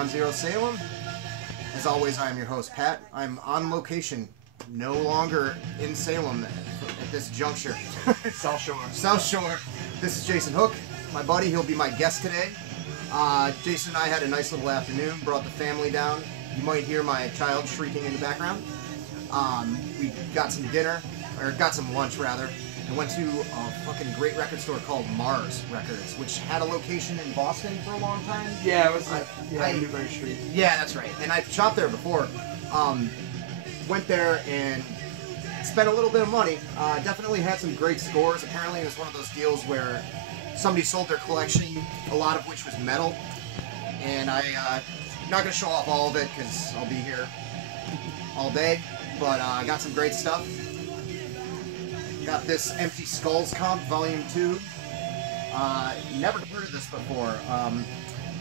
Ground Zero Salem. As always, I am your host, Pat. I'm on location, no longer in Salem at this juncture. South Shore. South Shore. This is Jason Hook, my buddy. He'll be my guest today. Jason and I had a nice little afternoon, brought the family down. You might hear my child shrieking in the background. We got some dinner, or got some lunch rather, and went to a fucking great record store called Mars Records, which had a location in Boston for a long time. Yeah, it was Newbury Street. Yeah, that's right. And I've shopped there before. Went there and spent a little bit of money. Definitely had some great scores. Apparently it was one of those deals where somebody sold their collection, a lot of which was metal. And I'm not going to show off all of it because I'll be here all day. But I got some great stuff. Got this Empty Skulls comp, Volume 2. Never heard of this before.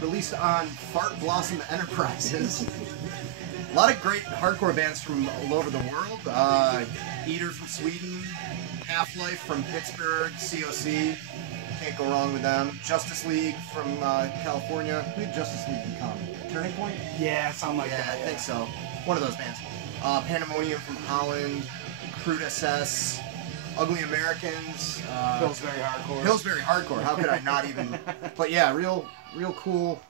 Released on Fart Blossom Enterprises. A lot of great hardcore bands from all over the world. Eater from Sweden, Half-Life from Pittsburgh, COC, can't go wrong with them. Justice League from California. Who did Justice League become? Turning Point? Yeah, something like that. I think so. One of those bands. Pandemonium from Holland, Crude SS, Ugly Americans. Pillsbury Hardcore. Pillsbury Hardcore. How could I not even? But yeah, real cool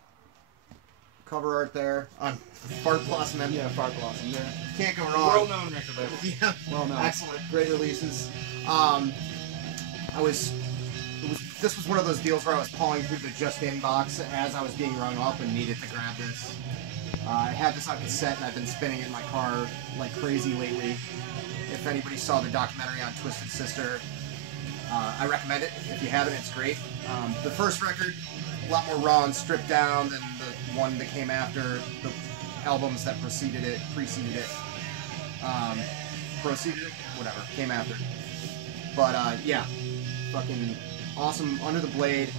cover art there on Fart Blossom. Yeah, Fart Blossom. Yeah. Can't go wrong. Well-known record label. Yeah. Well-known. Excellent. Great releases. This was one of those deals where I was pawing through the Just In box as I was being rung up and needed to grab this. I had this on cassette and I've been spinning it in my car like crazy lately. If anybody saw the documentary on Twisted Sister, I recommend it. If you haven't, it's great. The first record, a lot more raw and stripped down than the one that came after. The albums that preceded it, whatever, came after. But yeah, fucking awesome. Under the Blade,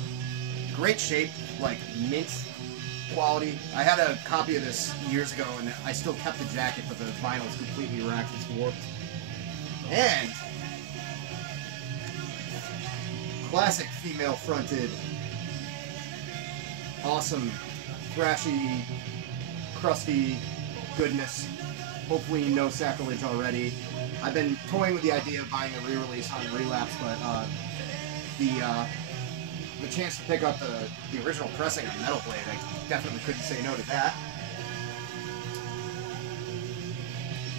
great shape, like mint quality. I had a copy of this years ago and I still kept the jacket, but the vinyl's completely wrecked. It's warped. And classic female-fronted, awesome, thrashy, crusty goodness. Hopefully no sacrilege already. I've been toying with the idea of buying a re-release on Relapse, but the chance to pick up the original pressing on Metal Blade, I definitely couldn't say no to that.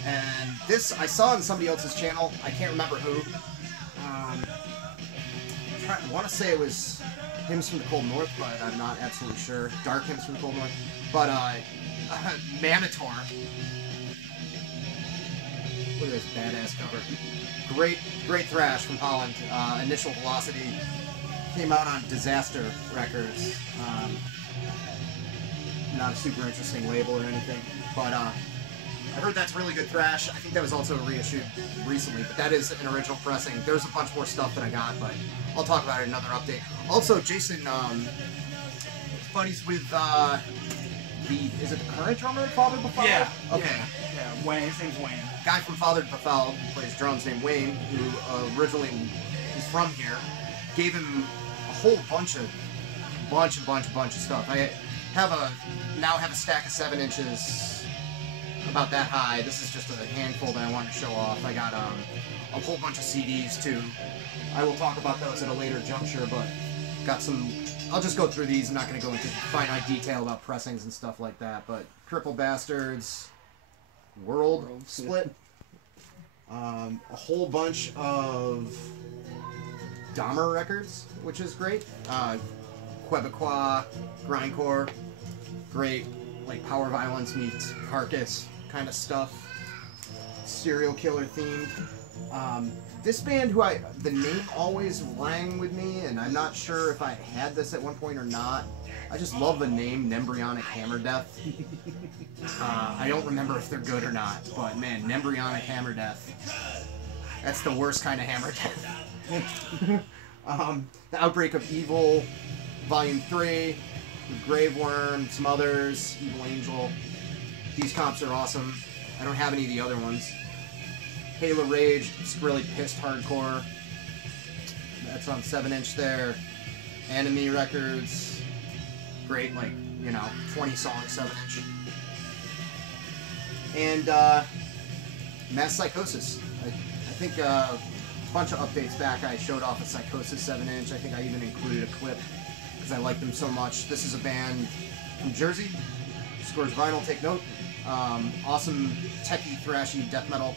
And this I saw on somebody else's channel. I can't remember who. I want to say it was Hymns from the Cold North, but I'm not absolutely sure. Dark Hymns from the Cold North. But Manitor. Look at this badass cover. Great thrash from Holland. Initial Velocity came out on Disaster Records. Not a super interesting label or anything, but I heard that's really good thrash. I think that was also reissued recently, but that is an original pressing. There's a bunch more stuff that I got, but I'll talk about it in another update. Also, Jason, buddies with is it the current drummer of Father Befal? Yeah. Okay. Yeah. Wayne. His name's Wayne. Guy from Father Befal who plays drums named Wayne, who originally is from here, gave him a whole bunch of stuff. I now have a stack of 7 inches. About that high. This is just a handful that I wanted to show off. I got a whole bunch of CDs too. I will talk about those at a later juncture, but got some. I'll just go through these. I'm not going to go into finite detail about pressings and stuff like that. But Cripple Bastards, World Split, a whole bunch of Dahmer records, which is great. Quebecois, grindcore, great. Like power violence meets Carcass kind of stuff, serial killer themed. This band, the name always rang with me, and I'm not sure if I had this at one point or not. I just love the name Embryonic Hammer Death. I don't remember if they're good or not, but man, Embryonic Hammer Death. That's the worst kind of hammer death. The Outbreak of Evil, Volume 3. Grave Worm, some others, Evil Angel. These comps are awesome. I don't have any of the other ones. Halo Rage, it's really pissed hardcore. That's on 7-inch there. Enemy Records. Great, like, you know, 20 song 7-inch. And Mass Psychosis. I think a bunch of updates back I showed off a Psychosis 7-inch. I think I even included a clip because I like them so much. This is a band from Jersey. Scores vinyl, take note. Awesome techie, thrashy death metal.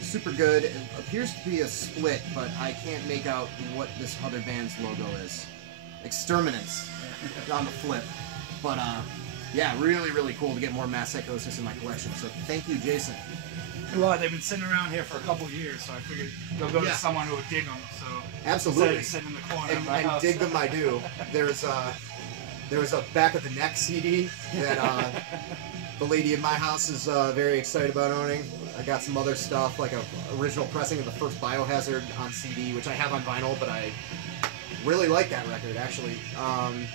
Super good. It appears to be a split, but I can't make out what this other band's logo is. Exterminants on the flip. But yeah, really, really cool to get more Mass Psychosis in my collection. So thank you, Jason. Well, they've been sitting around here for a couple of years, so I figured they'll go to someone who would dig them. So absolutely, instead of sitting in the corner of and my house. dig them, I do. There was a back of the neck CD that the lady in my house is very excited about owning. I got some other stuff, like a original pressing of the first Biohazard on CD, which I have on vinyl, but I really like that record, actually. And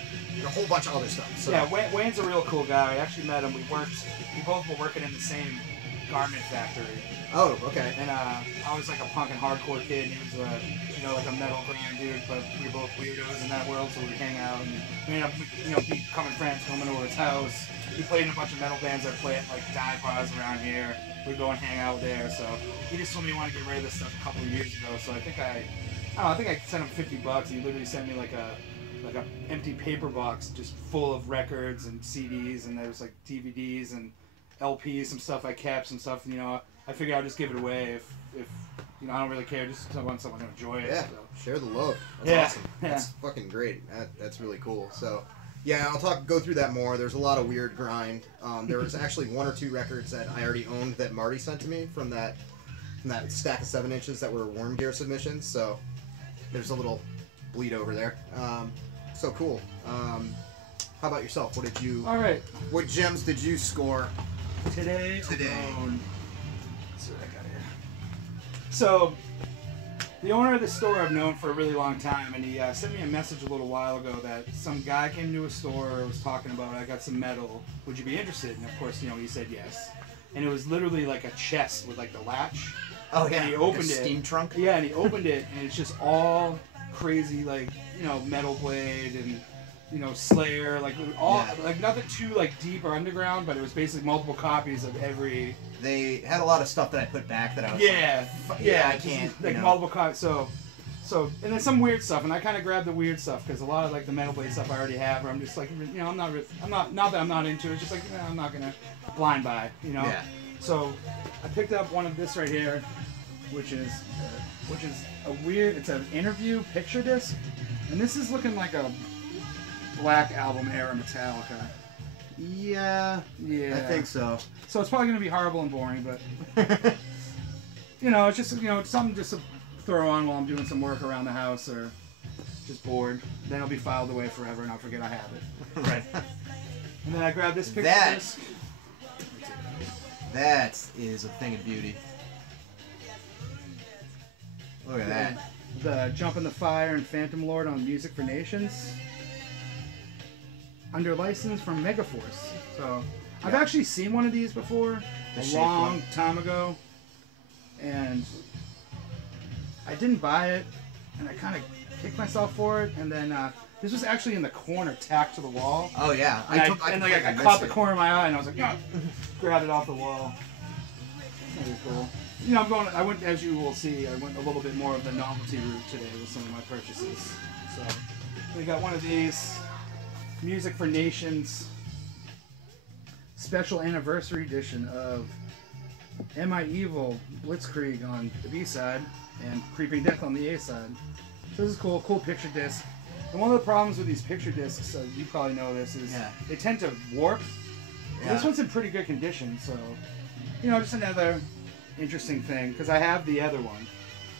a whole bunch of other stuff. So. Yeah, Wayne's a real cool guy. I actually met him. We both were working in the same garment factory. Oh, okay. And I was like a punk and hardcore kid, and he was you know, like a metal grand dude, but we were both weirdos in that world, so we'd hang out, and we ended up, you know, becoming friends, coming over his house. He played in a bunch of metal bands that play at like dive bars around here. We'd go and hang out there, so he just told me he wanted to get rid of this stuff a couple of years ago, so I think I sent him $50, and he literally sent me like a empty paper box just full of records and CDs, and there was like DVDs and LPs, some stuff I kept, some stuff, you know, I figured I'd just give it away if you know, I don't really care, just I want someone to enjoy it. Yeah, so. Share the love. That's awesome. Yeah. That's fucking great. That's really cool. So, yeah, I'll go through that more. There's a lot of weird grind. There was actually 1 or 2 records that I already owned that Marty sent to me from that stack of 7-inches that were Worm Gear submissions, so there's a little bleed over there. So cool. How about yourself? What did you? All right. What gems did you score Today. Alone. Let's see what I got here. So, the owner of the store I've known for a really long time, and he sent me a message a little while ago that some guy came to a store, was talking about, I got some metal, would you be interested? And of course, you know, he said yes. And it was literally like a chest with like the latch. Oh yeah. And he opened like a steam trunk. Yeah, and he opened it, and it's just all crazy, like, you know, Metal Blade and, you know, Slayer, like all, like nothing too like deep or underground, but it was basically multiple copies of every. They had a lot of stuff that I put back that I was I can't, like multiple copies. So, and then some weird stuff, and I kind of grabbed the weird stuff because a lot of like the Metal Blade stuff I already have, where I'm just like, you know, not that I'm not into it, just like, you know, I'm not gonna blind buy, you know. Yeah. So, I picked up one of this right here, which is a weird. It's an interview picture disc, and this is looking like a Black Album era Metallica. Yeah, I think so. So it's probably going to be horrible and boring, but you know, it's just, you know, it's something just to throw on while I'm doing some work around the house or just bored. Then it'll be filed away forever, and I'll forget I have it. Right. And then I grabbed this picture disc. That is a thing of beauty. Look at that. The Jump in the Fire and Phantom Lord on Music for Nations. Under license from Megaforce. So, I've actually seen one of these before, a long time ago, and I didn't buy it, and I kind of kicked myself for it, and then this was actually in the corner, tacked to the wall. Oh yeah, I caught the corner of my eye, and I was like, yeah, grabbed it off the wall. That's pretty cool. You know, I went, as you will see, I went a little bit more of the novelty route today with some of my purchases. So, we got one of these. Music for Nations special anniversary edition of Am I Evil Blitzkrieg on the B side and Creeping Death on the A side. So this is cool picture disc. And one of the problems with these picture discs, you probably know this, is they tend to warp. Yeah. This one's in pretty good condition, so you know, just another interesting thing because I have the other one.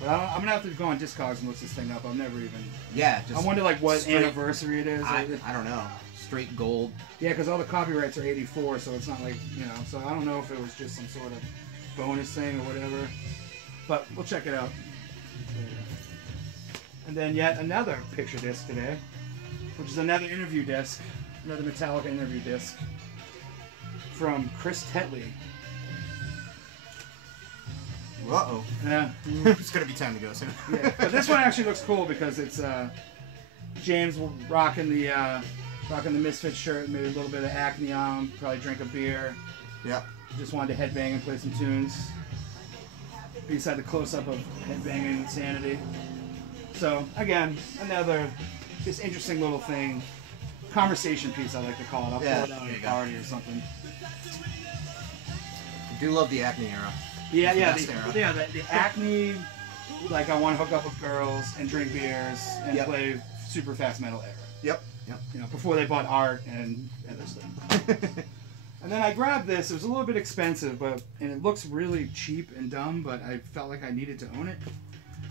But I'm gonna have to go on Discogs and look this thing up. I've never even. Yeah, just. I wonder like what anniversary it is. I don't know. Straight gold. Yeah, because all the copyrights are 84, so it's not like, you know. So I don't know if it was just some sort of bonus thing or whatever. But we'll check it out. And then yet another picture disc today, which is another interview disc, another Metallica interview disc from Chris Tetley. Uh-oh. Yeah. It's gonna be time to go soon. Yeah. But this one actually looks cool because it's James rocking the Rocking the Misfits shirt, maybe a little bit of acne on, probably drink a beer. Yep. Just wanted to headbang and play some tunes. Beside the close-up of headbanging insanity. So, again, another just interesting little thing. Conversation piece, I like to call it. I'll pull it out at a party or something. I do love the acne era. Yeah, the acne, like I want to hook up with girls and drink beers and play super fast metal era. Yep. You know, before they bought art and other stuff. And then I grabbed this. It was a little bit expensive, and it looks really cheap and dumb, but I felt like I needed to own it,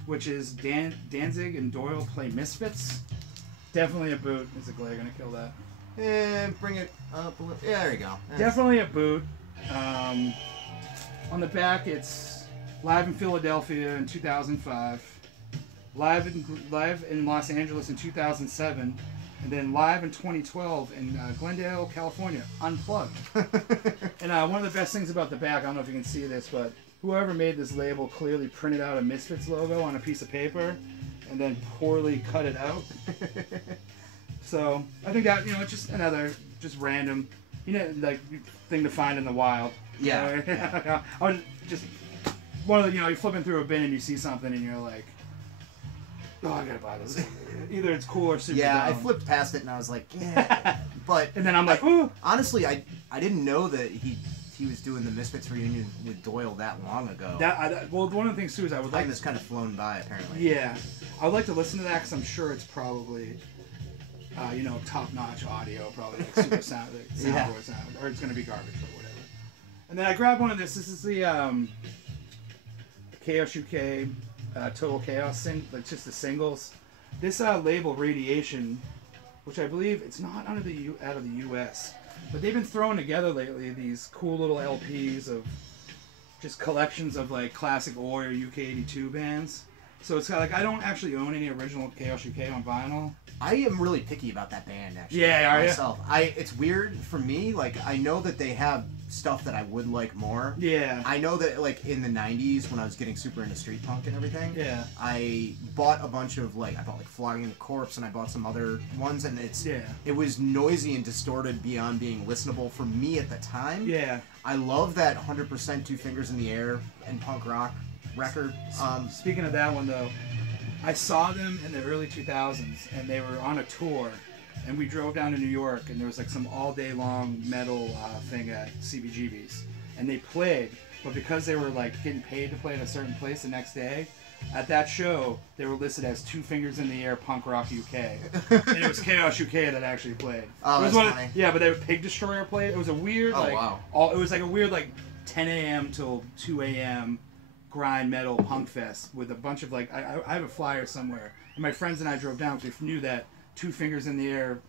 which is Danzig and Doyle Play Misfits. Definitely a boot. Is the glare going to kill that? And bring it up a little. Yeah, there you go. Definitely a boot. On the back, it's live in Philadelphia in 2005, live in Los Angeles in 2007, and then live in 2012 in Glendale, California, unplugged. And one of the best things about the back, I don't know if you can see this, but whoever made this label clearly printed out a Misfits logo on a piece of paper and then poorly cut it out. So I think that, it's just another random, like thing to find in the wild. Yeah. I was just one of the, you're flipping through a bin and you see something and you're like, oh, I gotta buy this. Either it's cool or super dumb. I flipped past it and I was like, yeah. But and then I'm like, ooh. Honestly, I didn't know that he was doing the Misfits reunion with Doyle that long ago. Well, one of the things too is I would like. Time has kind of flown by apparently. Yeah, I would like to listen to that because I'm sure it's probably, top-notch audio, probably like super sound, or it's gonna be garbage or whatever. And then I grabbed one of this. This is the Chaos UK Total Chaos like just the singles. This label Radiation, which I believe it's not out of the US, but they've been throwing together lately these cool little LPs of just collections of like classic Oi or UK82 bands. So it's kind of like I don't actually own any original Chaos UK on vinyl. I am really picky about that band actually. Yeah, are myself. It's weird for me. Like I know that they have stuff that I would like more. Yeah. I know that like in the '90s when I was getting super into street punk and everything. Yeah. I bought a bunch of I bought like Flogging the Corpse and I bought some other ones and it was noisy and distorted beyond being listenable for me at the time. Yeah. I love that 100% Two Fingers in the Air and punk rock record. Speaking of that one though, I saw them in the early 2000s and they were on a tour and we drove down to New York and there was like some all day long metal thing at CBGB's and they played, but because they were like getting paid to play at a certain place the next day, at that show they were listed as Two Fingers in the Air Punk Rock UK and it was Chaos UK that actually played. Oh, that's funny. Yeah, but they Pig Destroyer played. It was a weird it was like a weird 10 a.m. till 2 a.m. grind metal punk fest with a bunch of I have a flyer somewhere and my friends and I drove down because we knew that Two Fingers in the Air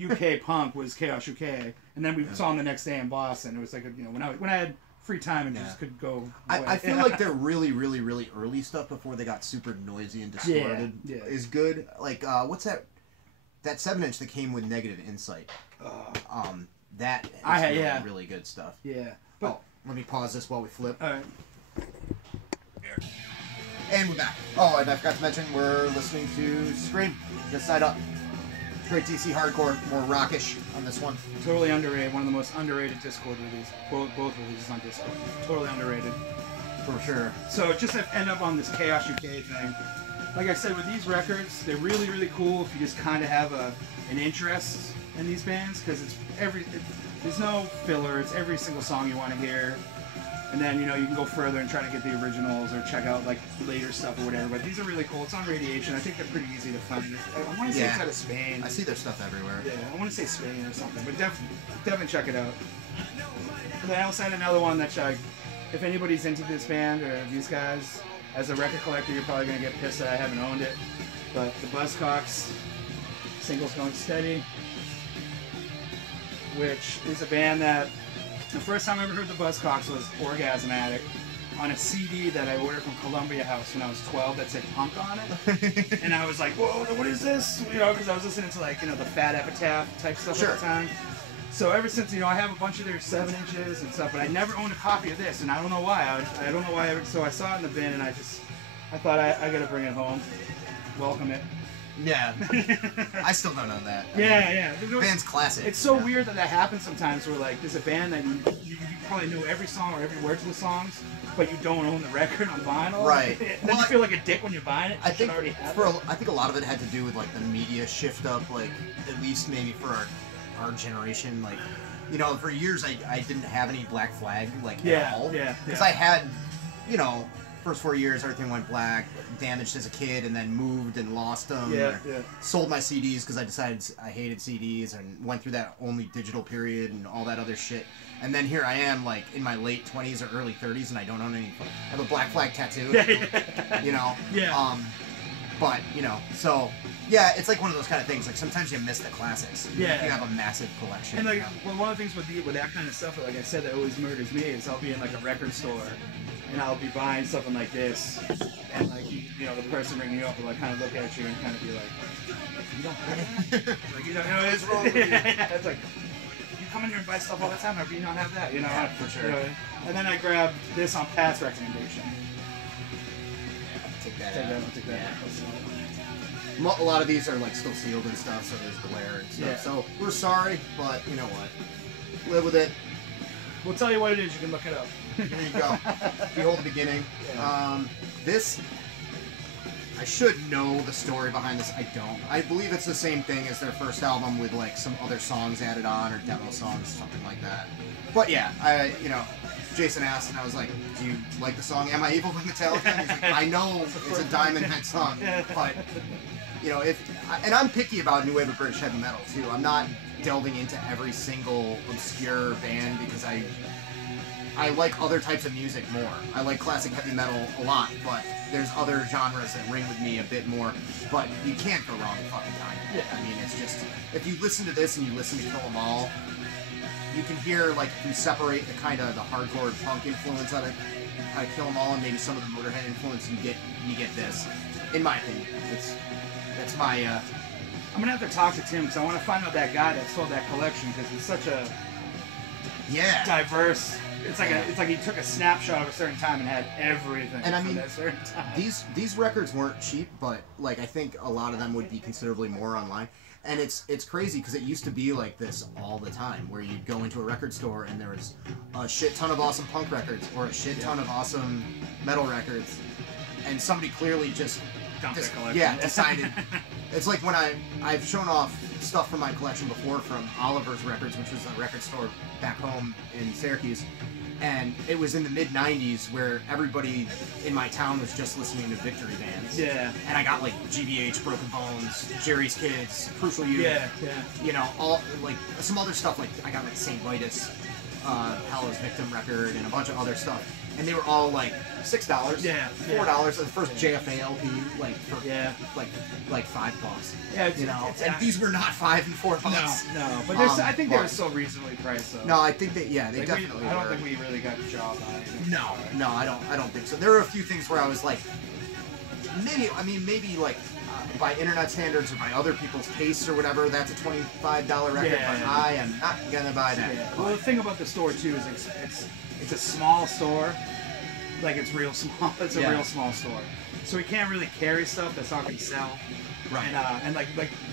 UK punk was Chaos UK and then we saw them the next day in Boston. It was like when I had free time and just could go away. I feel like their really really really early stuff before they got super noisy and distorted is good. Like what's that 7-inch that came with Negative Insight? That is really good stuff. Yeah. But let me pause this while we flip. All right. And we're back. Oh, and I forgot to mention we're listening to Scream, This Side Up. Great DC hardcore, more rockish on this one. Totally underrated. One of the most underrated Discord releases. Both releases on Discord. Totally underrated. For sure. So just to end up on this Chaos UK thing, like I said, with these records, they're really, really cool if you just kind of have an interest in these bands, because there's no filler. It's every single song you want to hear. And then, you can go further and try to get the originals or check out, later stuff or whatever. But these are really cool. It's on Radiation. I think they're pretty easy to find. I want to say it's out of Spain. I see their stuff everywhere. Yeah, I want to say Spain or something. But definitely check it out. And then I also had another one that, if anybody's into this band or these guys, as a record collector, you're probably going to get pissed that I haven't owned it. But the Buzzcocks, Singles Going Steady, which is a band that... The first time I ever heard the Buzzcocks was Orgasm Addict on a CD that I ordered from Columbia House when I was 12 that said punk on it. And I was like, whoa, what is this? Because I was listening to the Fat Epitaph type stuff at the time. So ever since, I have a bunch of their 7-inches and stuff, but I never owned a copy of this, and I don't know why. I don't know why. So I saw it in the bin, and I thought I got to bring it home, welcome it. Yeah. I still don't know that. Yeah. Band's classic. It's so weird that happens sometimes where, like, there's a band that you probably know every song or every word to the songs, but you don't own the record on vinyl. Right. Then you feel like a dick when you're buying it. I think a lot of it had to do with, like, the media shift up, like, at least maybe for our generation, like, you know, for years I didn't have any Black Flag, like, at all. Yeah. Because I had, you know, first 4 years everything went black, damaged as a kid, and then moved and lost them. Yeah. Sold my CDs because I decided I hated CDs and went through that only digital period and all that other shit. And then here I am, like, in my late 20s or early 30s, and I don't own any. I have a Black Flag tattoo. You know. Yeah. But, you know, so yeah, it's like one of those kind of things. Like, sometimes you miss the classics. Yeah. You have a massive collection. And, like, well, one of the things with that kind of stuff, like I said, that always murders me is I'll be in, like, a record store and I'll be buying something like this, and, like, you know, the person ringing you up will, like, kind of look at you and kind of be like, you don't have it? Like, you don't know what's wrong with you? It's like, you come in here and buy stuff all the time, or do you not have that? You know, for sure. You know, and then I grabbed this on Pat's recommendation. Take that. Take that. Yeah. A lot of these are, like, still sealed and stuff, so there's glare and stuff. Yeah. So we're sorry, but you know what? Live with it. We'll tell you what it is. You can look it up. There you go. Behold the beginning. Yeah. This, I should know the story behind this. I don't. I believe it's the same thing as their first album with, like, some other songs added on or demo songs, something like that. But yeah, you know, Jason asked, and I was like, "Do you like the song Am I Evil by Metallica?" And he's like, "I know it's a Diamond Head song, but you know, and I'm picky about new wave of British heavy metal too. I'm not delving into every single obscure band because I like other types of music more. I like classic heavy metal a lot, but there's other genres that ring with me a bit more. But you can't go wrong with fucking Diamond Head. I mean, it's just, if you listen to this and you listen to Kill 'Em All, you can hear, like, if you separate the kind of the hardcore punk influence out of Kill 'Em All and maybe some of the Motorhead influence, you get this. In my opinion, that's my. I'm gonna have to talk to Tim because I want to find out that guy that sold that collection because it's such a diverse. It's like he took a snapshot of a certain time and had everything. And I mean, that certain time. these records weren't cheap, but, like, I think a lot of them would be considerably more online. And it's crazy because it used to be like this all the time, where you'd go into a record store and there was a shit ton of awesome punk records or a shit ton of awesome metal records, and somebody clearly just decided. It's like when I've shown off stuff from my collection before from Oliver's Records, which was a record store back home in Syracuse. And it was in the mid-90s where everybody in my town was just listening to victory bands. Yeah. And I got, like, GBH, Broken Bones, Jerry's Kids, Crucial Youth. Yeah. You know, all, like, some other stuff, like, I got, like, St. Vitus, Hallow's Victim record, and a bunch of other stuff. And they were all, like, $6. Yeah. $4. The first JFA LP, like, for, like $5. Yeah, you know, and these were not $5 and $4. No. But I think they were still reasonably priced, though. No, I think they like definitely were. I don't think we really got the job on it. No, I don't think so. There were a few things where I was like, maybe like by internet standards or by other people's tastes or whatever, that's a $25 record, but I am not gonna buy that. Yeah. Well, the thing about the store too is it's a small store, like it's real small. It's a real small store, so we can't really carry stuff that's not gonna sell. Right. And like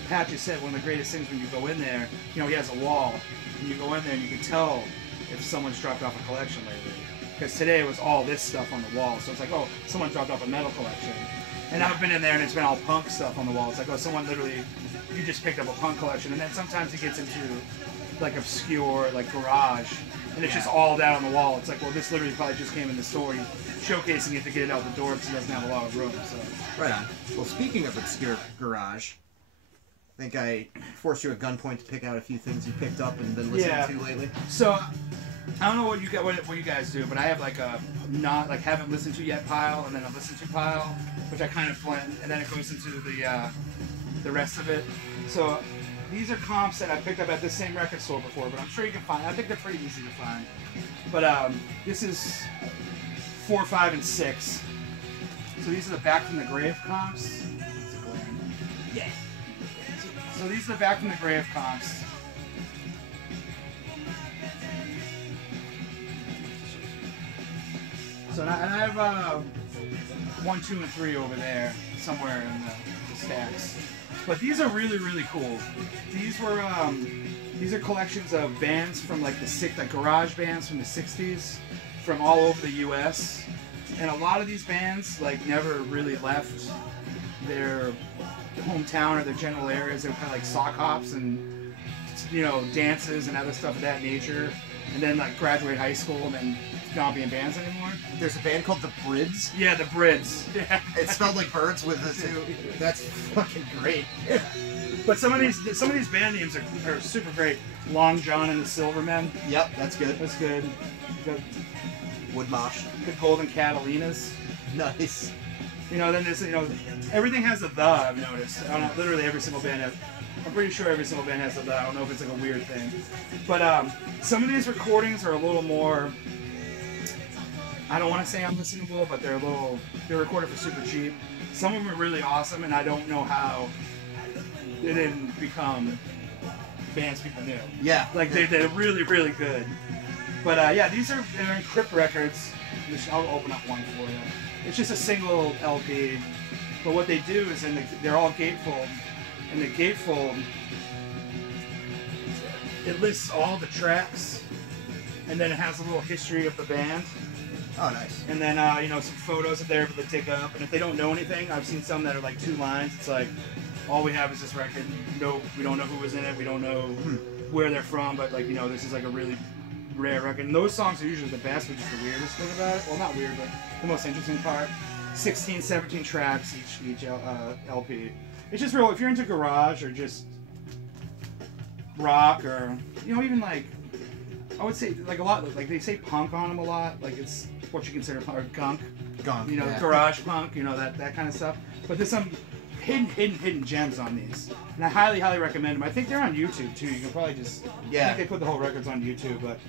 Pat just said, one of the greatest things when you go in there, you know, he has a wall, and you go in there and you can tell if someone's dropped off a collection lately. Because today it was all this stuff on the wall, so it's like, oh, someone dropped off a metal collection. And I've been in there and it's been all punk stuff on the wall. It's like, oh, someone literally, you just picked up a punk collection. And then sometimes it gets into like obscure, like garage, and it's just all down on the wall. It's like, well, this literally probably just came in the store. He's showcasing it to get it out the door because he doesn't have a lot of room. So. Right on. Well, speaking of obscure garage, I think I forced you at gunpoint to pick out a few things you picked up and been listening to lately. So, I don't know what you guys do, but I have like a haven't listened to yet pile, and then a listened to pile, which I kind of blend, and then it goes into the rest of it. So these are comps that I picked up at this same record store before, but I'm sure you can find. I think they're pretty easy to find. But this is 4, 5, and 6. So these are the Back from the Grave comps. Yeah. So these are the Back from the Grave comps. So and I have 1, 2, and 3 over there. somewhere in the stacks. But these are really, really cool. These are collections of bands from like like garage bands from the 60s from all over the U.S. And a lot of these bands like never really left their hometown or their general areas. They were kind of like sock hops and, you know, dances and other stuff of that nature. And then like graduate high school and then not be in bands anymore. There's a band called the Brids. Yeah, the Brids. Yeah. It's spelled like birds with the two. That's fucking great. Yeah. But some of these band names are super great. Long John and the Silvermen. Yep, that's good. That's good. Good. Woodmosh. The Golden Catalinas. Nice. You know, then there's, you know, everything has a the, I've noticed. I don't know, literally every single band has, I'm pretty sure every single band has a the. I don't know if it's like a weird thing. But some of these recordings are a little more, I don't want to say unlistenable, but they're recorded for super cheap. Some of them are really awesome, and I don't know how they didn't become bands people knew. Yeah. Like, they're really, really good. But yeah, these are in Crypt Records. I'll open up one for you. It's just a single LP, but what they do is they're all gatefold. And the gatefold, it lists all the tracks, and then it has a little history of the band. Oh, nice. And then, you know, some photos that they're able to dig up. And if they don't know anything, I've seen some that are like 2 lines. It's like, all we have is this record. No, we don't know who was in it. We don't know where they're from. But, like, you know, this is like a really rare record. And those songs are usually the best, which is the weirdest thing about it. Well, not weird, but the most interesting part. 16, 17 tracks each LP. It's just real. If you're into garage or just rock or, you know, even like, I would say like a lot, like they say punk on them a lot. Like it's what you consider punk or gunk. Gunk. You know, yeah. garage punk, you know, that kind of stuff. But there's some hidden gems on these. And I highly, highly recommend them. I think they're on YouTube too. You can probably just, yeah. I think they put the whole records on YouTube, but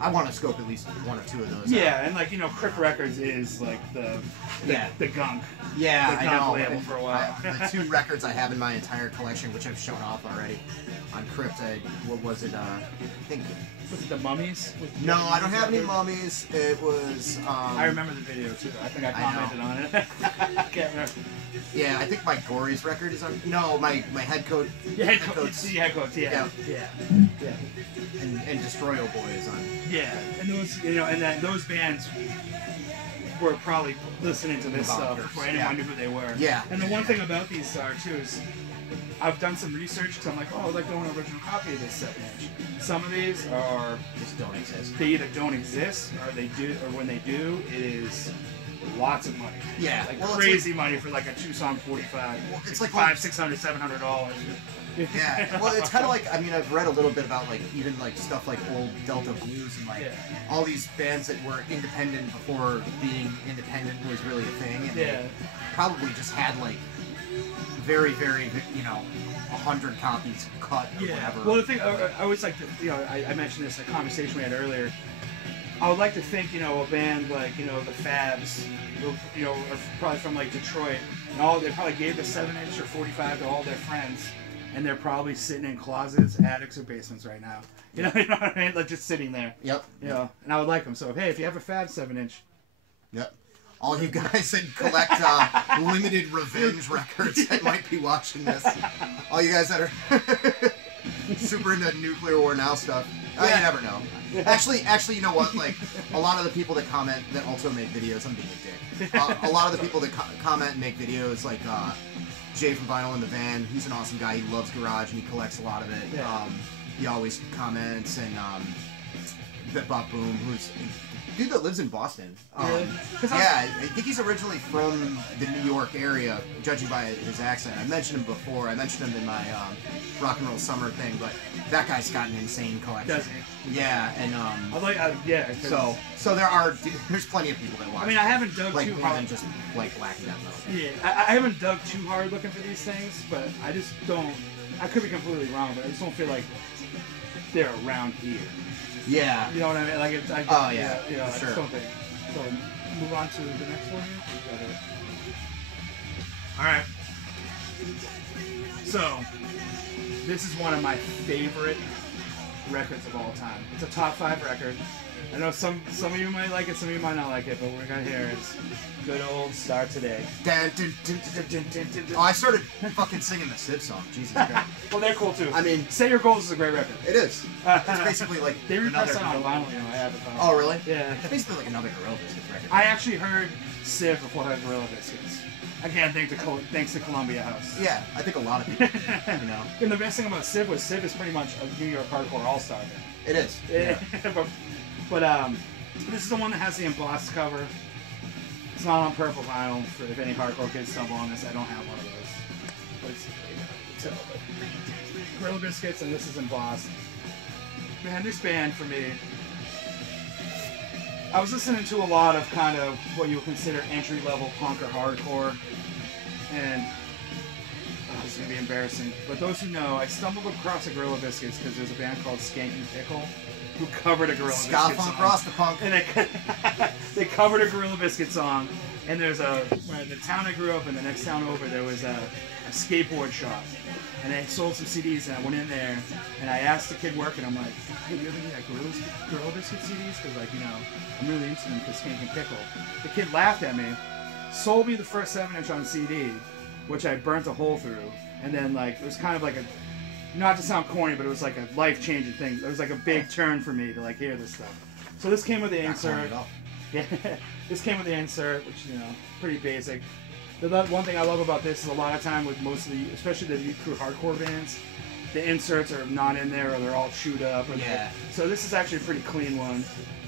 I want to scope at least 1 or 2 of those. yeah, and like, you know, Crypt Records is like the gunk. Yeah, the I gunk know. label for a while. The 2 records I have in my entire collection, which I've shown off already on Crypt, what was it? I think. Was it the Mummies? No, I don't have any Mummies. It was. I remember the video too. I think I commented on it. I can't remember. Yeah, I think my Gory's record is on. No, my head coat. Yeah, head coats. Yeah. And Destroyo Boy is on. Yeah, and those, you know, and then those bands were probably listening to this stuff before anyone knew who they were. Yeah. And the one thing about these are too is I've done some research because I'm like, oh, I'd like to own an original copy of this 7-inch. Some of these are just don't exist. They either don't exist or they do, or when they do, it is lots of money. Yeah, like crazy money for like a 2-song 45. Well, it's like $500, $600, $700. Yeah, well, it's kind of like, I mean, I've read a little bit about like even like stuff like old Delta blues and like all these bands that were independent before being independent was really a thing, and they probably just had like very, very, you know, 100 copies cut or whatever. Well, the thing I always like to, you know, I mentioned this in a conversation we had earlier. I would like to think, you know, a band like, you know, the Fabs, you know, are probably from like Detroit, and they probably gave the 7-inch or 45 to all their friends, and they're probably sitting in closets, attics, or basements right now. You know what I mean? Like just sitting there. Yep. You know, and I would like them. So hey, if you have a Fab 7-inch. Yep. All you guys that collect limited revenge records that might be watching this. All you guys that are super into nuclear war now stuff. You never know. Actually, you know what? Like, a lot of the people that comment that also make videos, I'm being a dick. A lot of the people that comment and make videos, like Jay from Vinyl in the Van, he's an awesome guy. He loves garage and he collects a lot of it. Yeah. He always comments, and Bob Boom, who's a dude that lives in Boston. I think he's originally from the New York area, judging by his accent. I mentioned him before. I mentioned him in my rock and roll summer thing, but that guy's got an insane collection. Does he? Yeah, and So there's plenty of people that watch. I mean, I haven't dug like, too hard. Than just like black death metal. Yeah, I haven't dug too hard looking for these things, but I just don't. I could be completely wrong, but I just don't feel like they're around here. Yeah. You know what I mean? Like, you know, I sure. just don't think. So, move on to the next one here. Alright. So, this is one of my favorite records of all time. It's a top 5 record. I know some of you might like it, some of you might not like it, but what we're gonna hear is good old Start Today. Oh, I started fucking singing the Civ song. Jesus Christ. Well, they're cool too. I mean, Say Your Goals is a great record. it is. It's basically like they repressed that on Gorilla- vinyl, you know. I have it. Oh, really? Yeah. It's basically like another Gorilla Biscuits record. I actually heard Civ before I heard Gorilla Biscuits. Again, thanks to Columbia House. Yeah, I think a lot of people, you know. And the best thing about Civ was Civ is pretty much a New York hardcore all-star band. It is. Yeah. but this is the one that has the embossed cover. It's not on purple vinyl. For if any hardcore kids stumble on this, I don't have one of those. But it's Gorilla Biscuits, and this is embossed. Man, this band for me. I was listening to a lot of kind of what you would consider entry-level punk or hardcore, and this is gonna be embarrassing. But those who know, I stumbled across a Gorilla Biscuits because there's a band called Skanking Pickle who covered a Gorilla Biscuits song. Ska Funk Rasta Punk. And they covered a Gorilla Biscuit song. And there's the town I grew up in, the next town over, there was a skateboard shop. And they sold some CDs, and I went in there, and I asked the kid working, I'm like, hey, do you ever need like Gorilla Biscuit CDs? Because, like, you know, I'm really into them for Skanking Pickle. The kid laughed at me, sold me the first 7-inch on CD, which I burnt a hole through. And then, like, it was kind of like a, not to sound corny, but it was like a life-changing thing. It was like a big turn for me to, like, hear this stuff. So this came with the insert. Yeah, this came with the insert, which, you know, pretty basic. The one thing I love about this is a lot of time with most of the, especially the new crew hardcore bands, the inserts are not in there or they're all chewed up. Or Yeah. So this is actually a pretty clean one.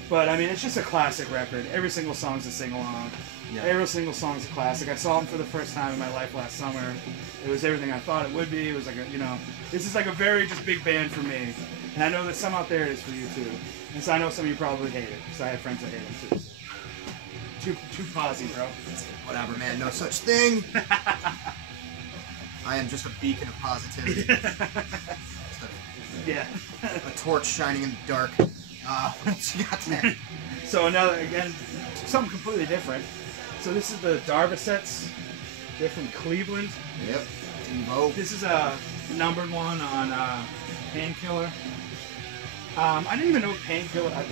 But I mean, it's just a classic record. Every single song's a sing-along. Yeah. Every single song's a classic. I saw them for the first time in my life last summer. It was everything I thought it would be. It was like a, you know, this is like a very just big band for me. And I know that some out there it is for you too. And so I know some of you probably hate it, because I have friends that hate it too. Too posy, bro. Whatever, man. No such thing. I am just a beacon of positivity. Yeah. A torch shining in the dark. What you got there? So another, again, something completely different. So this is the Darvasets. They're from Cleveland. Yep. Devo. This is a numbered one on Painkiller. I didn't even know Painkiller. I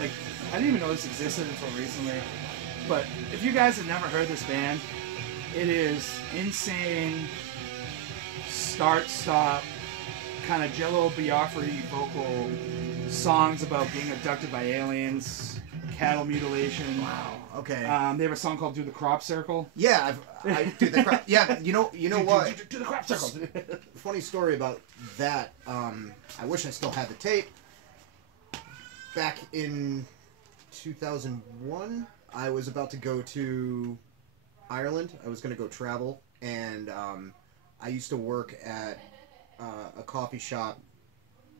didn't even know this existed until recently. But if you guys have never heard this band, it is insane, start-stop, kind of Jello Biafra dual songs about being abducted by aliens, cattle mutilation. Wow. Okay. They have a song called "Do the Crop Circle." Yeah, I do the crop. Yeah, you know what? Do the crop circle. Funny story about that. I wish I still had the tape. Back in 2001. I was about to go to Ireland. I was going to go travel, and I used to work at a coffee shop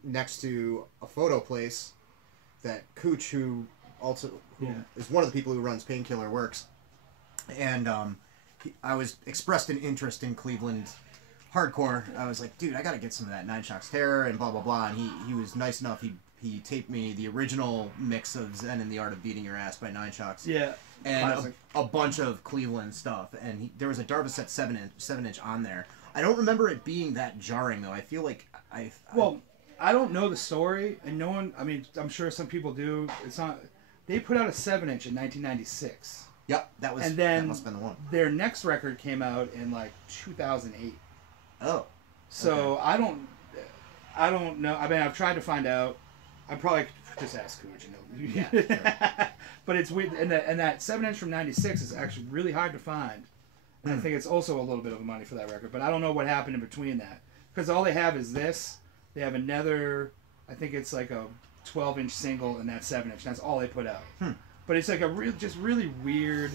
next to a photo place that Cooch, who is one of the people who runs Painkiller, works. And I was expressed an interest in Cleveland hardcore. I was like, dude, I got to get some of that Nine Shocks Terror and blah, blah, blah. And he was nice enough. He taped me the original mix of Zen and the Art of Beating Your Ass by Nine Shocks. Yeah. And a bunch of Cleveland stuff. And there was a Darvasset 7-inch on there. I don't remember it being that jarring, though. I feel like I don't know the story, and no one, I mean, I'm sure some people do. It's not, they put out a 7-inch in 1996. Yep, that must have been the one. Their next record came out in like 2008. Oh. So okay. I don't know. I mean, I've tried to find out. I probably could just ask Cooch, you know. Yeah, sure. But it's weird, and that 7-inch from '96 is actually really hard to find. And I think it's also a little bit of money for that record. But I don't know what happened in between that, because all they have is this. They have another. I think it's like a 12-inch single and that 7-inch. That's all they put out. But it's like just really weird.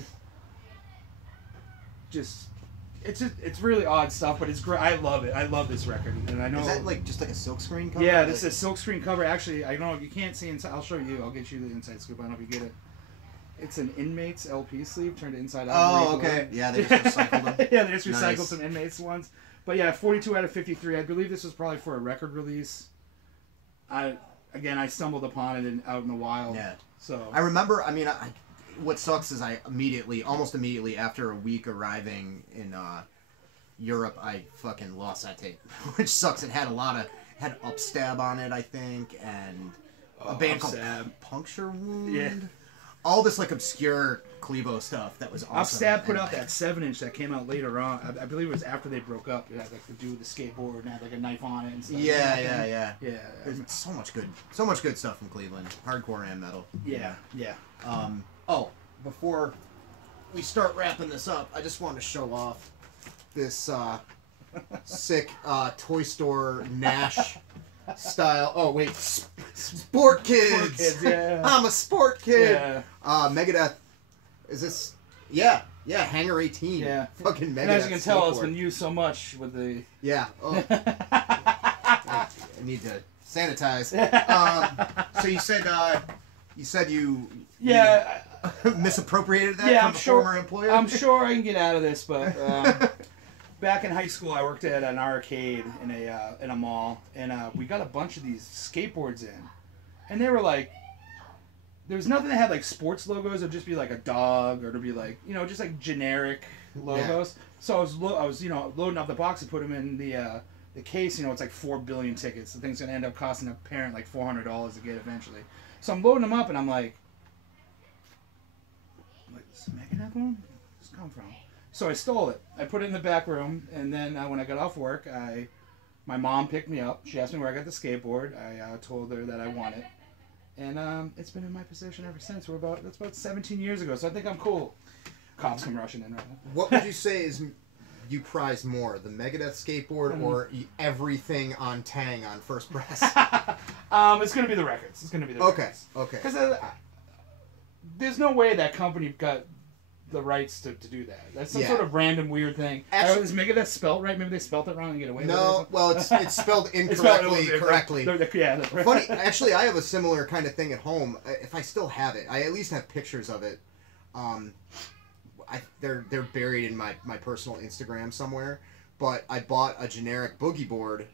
It's really odd stuff, but it's great. I love it. I love this record, and I know. Is that like just like a silkscreen cover? Yeah, this is a silkscreen cover. Actually, I don't know. You can't see inside. I'll show you. I'll get you the inside scoop. I don't know if you get it. It's an Inmates LP sleeve turned inside out. Oh, okay. Yeah, they just recycled them. Yeah, they just recycled some Inmates ones. But yeah, 42 out of 53. I believe this was probably for a record release. I stumbled upon it out in the wild. Yeah. So I remember. I mean, what sucks is almost immediately after a week arriving in Europe, I fucking lost that tape, which sucks. It had had Upstab on it, I think, and a band called Puncture Wound. Yeah. All this like obscure Clevo stuff that was awesome. Upstab put out that 7-inch that came out later on. I believe it was after they broke up. It had like the dude with the skateboard and had like a knife on it and stuff. Yeah. There's so much good stuff from Cleveland, hardcore and metal. Yeah. Oh, before we start wrapping this up, I just wanted to show off this sick Toy Store Nash style. Oh wait, Sport Kids. Sport Kids, yeah. I'm a sport kid. Yeah. Megadeth. Is this? Yeah. Hangar 18. Yeah. Fucking Megadeth. And as you can tell, it's skateboard. been used so much with the. Yeah. Oh. I need to sanitize. So you said you misappropriated that from a former employer? I'm sure I can get out of this, but back in high school, I worked at an arcade in a mall, and we got a bunch of these skateboards in, and they were like, there was nothing that had like sports logos. It'd just be like a dog, or it'd be like just like generic logos. Yeah. So I was loading up the box and put them in the case. It's like 4 billion tickets. The thing's gonna end up costing a parent like $400 to get eventually. So I'm loading them up, and I'm like, is Megadeth one? Where's this come from? So I stole it. I put it in the back room, and then when I got off work, my mom picked me up. She asked me where I got the skateboard. I told her that I want it, and it's been in my possession ever since. That's about 17 years ago, so I think I'm cool. Cops come rushing in right now. What would you say is you prize more, the Megadeth skateboard or everything on Tang on First Press? It's gonna be the records. It's gonna be the records. Okay. Because there's no way that company got the rights to do that. That's some sort of random weird thing. Actually, is Megadeth spelled right? Maybe they spelled it wrong and get away with it. No, well, it's spelled incorrectly. Correctly. Funny. Actually, I have a similar kind of thing at home. If I still have it, I at least have pictures of it. They're buried in my personal Instagram somewhere. But I bought a generic boogie board.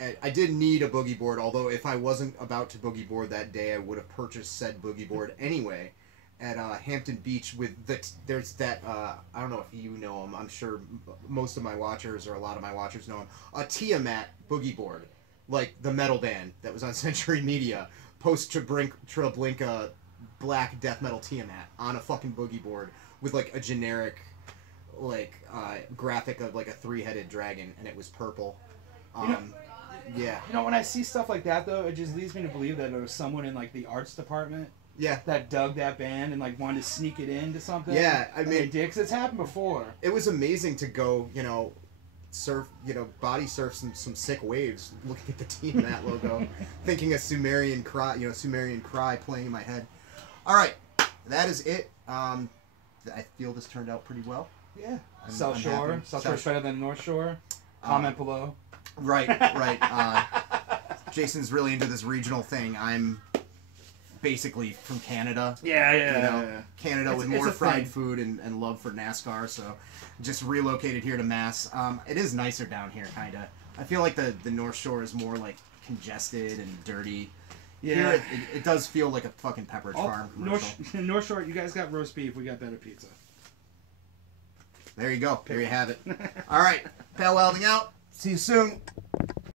And I didn't need a boogie board, although if I wasn't about to boogie board that day, I would have purchased said boogie board anyway. At Hampton Beach there's that, I don't know if you know him, I'm sure most of my watchers or a lot of my watchers know him, a Tiamat boogie board, like the metal band that was on Century Media, post-Treblinka black death metal Tiamat on a fucking boogie board with like a generic graphic of like a 3-headed dragon, and it was purple. Yeah. When I see stuff like that, though, it just leads me to believe that there was someone in like the arts department that dug that band and like wanted to sneak it into something. Yeah, I mean, they did, because it's happened before. It was amazing to go, surf, body surf some sick waves, looking at the Tiamat logo, thinking of Sumerian Cry playing in my head. All right, that is it. I feel this turned out pretty well. Yeah. South Shore is better than North Shore. Comment below. Right. Jason's really into this regional thing. I'm basically from Canada. Yeah. Canada with more fried food and love for NASCAR, so just relocated here to Mass. It is nicer down here, kind of. I feel like the North Shore is more like congested and dirty. Yeah. Here it does feel like a fucking Pepperidge Farm commercial. North Shore, you guys got roast beef. We got better pizza. There you go. There you have it. All right. Pal Welding out. See you soon.